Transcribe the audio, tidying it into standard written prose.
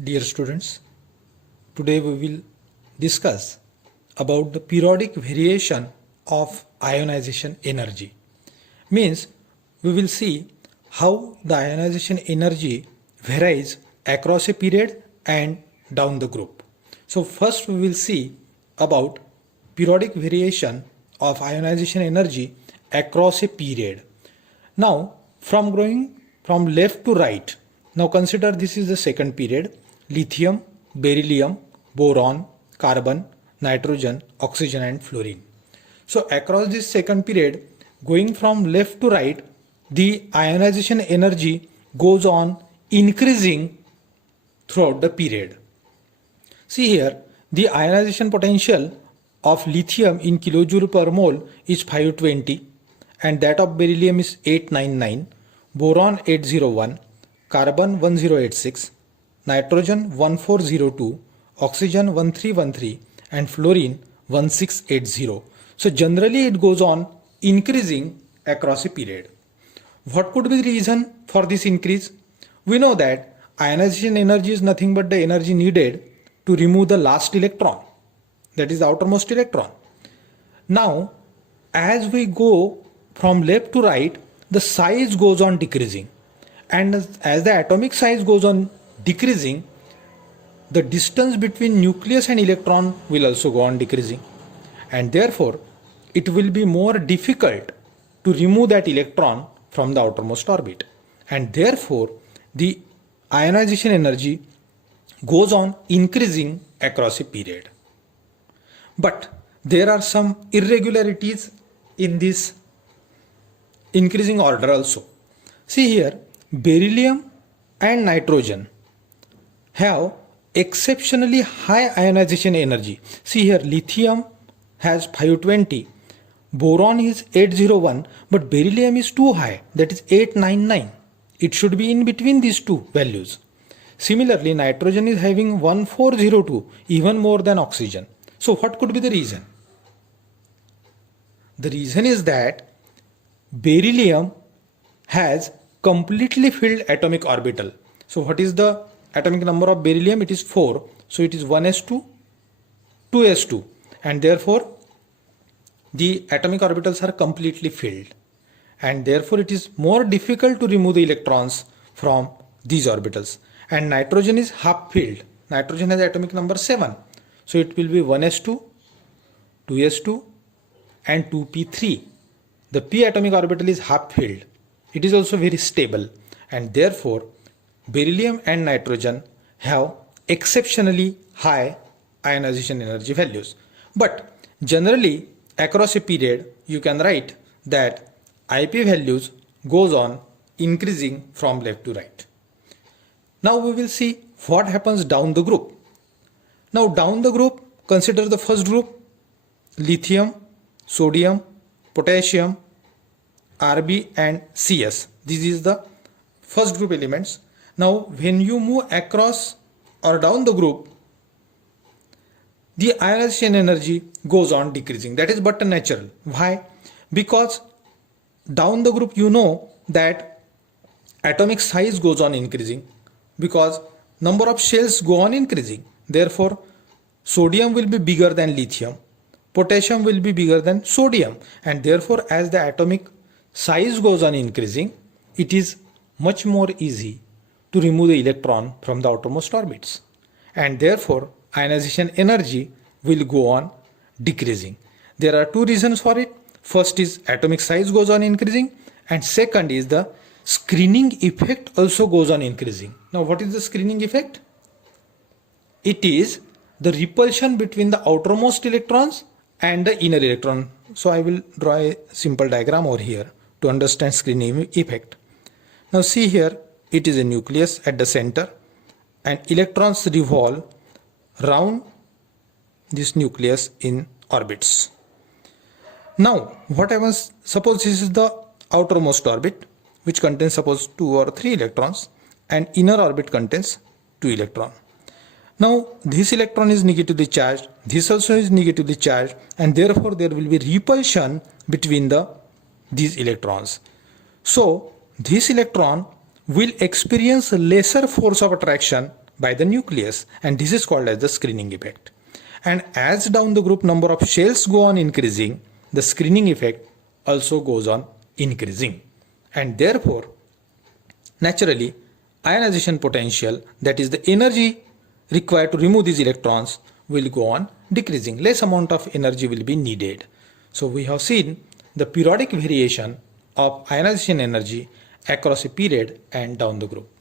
Dear students, today we will discuss about the periodic variation of ionization energy. Means we will see how the ionization energy varies across a period and down the group. So first we will see about periodic variation of ionization energy across a period. Now from going from left to right, now consider this is the second period: lithium, beryllium, boron, carbon, nitrogen, oxygen and fluorine. So across this second period, going from left to right, the ionization energy goes on increasing throughout the period. See here, the ionization potential of lithium in kilojoule per mole is 520 and that of beryllium is 899, boron 801, carbon 1086, nitrogen 1402, oxygen 1313 and fluorine 1680. So generally it goes on increasing across a period. What could be the reason for this increase? We know that ionization energy is nothing but the energy needed to remove the last electron, that is the outermost electron. Now as we go from left to right, the size goes on decreasing, and as the atomic size goes on decreasing, the distance between nucleus and electron will also go on decreasing, and therefore it will be more difficult to remove that electron from the outermost orbit, and therefore the ionization energy goes on increasing across a period. But there are some irregularities in this increasing order also. See here, beryllium and nitrogen have exceptionally high ionization energy. See here, lithium has 520, boron is 801, but beryllium is too high, that is 899. It should be in between these two values. Similarly, nitrogen is having 1402, even more than oxygen. So what could be the reason? The reason is that beryllium has completely filled atomic orbital. So what is the atomic number of beryllium? It is 4. So it is 1s2, 2s2, and therefore the atomic orbitals are completely filled, and therefore it is more difficult to remove the electrons from these orbitals. And nitrogen is half filled. Nitrogen has atomic number 7. So it will be 1s2, 2s2 and 2p3. The p atomic orbital is half filled. It is also very stable, and therefore beryllium and nitrogen have exceptionally high ionization energy values. But generally across a period you can write that IP values goes on increasing from left to right. Now we will see what happens down the group. Now down the group, consider the first group: lithium, sodium, potassium, Rb and Cs. This is the first group elements. Now when you move across or down the group, the ionization energy goes on decreasing. That is but natural. Why? Because down the group you know that atomic size goes on increasing, because number of shells go on increasing. Therefore sodium will be bigger than lithium, potassium will be bigger than sodium, and therefore as the atomic size goes on increasing, it is much more easy to remove the electron from the outermost orbits, and therefore ionization energy will go on decreasing. There are two reasons for it. First is atomic size goes on increasing, and second is the screening effect also goes on increasing. Now what is the screening effect? It is the repulsion between the outermost electrons and the inner electron. So I will draw a simple diagram over here to understand screening effect. Now see here, it is a nucleus at the center, and electrons revolve round this nucleus in orbits. Now what happens? Suppose this is the outermost orbit, which contains suppose 2 or 3 electrons, and inner orbit contains 2 electrons. Now this electron is negatively charged, this also is negatively charged, and therefore there will be repulsion between these electrons. So this electron will experience lesser force of attraction by the nucleus, and this is called as the screening effect. And as down the group number of shells go on increasing, the screening effect also goes on increasing, and therefore naturally ionization potential, that is the energy required to remove these electrons, will go on decreasing. Less amount of energy will be needed. So we have seen the periodic variation of ionization energy across a period and down the group.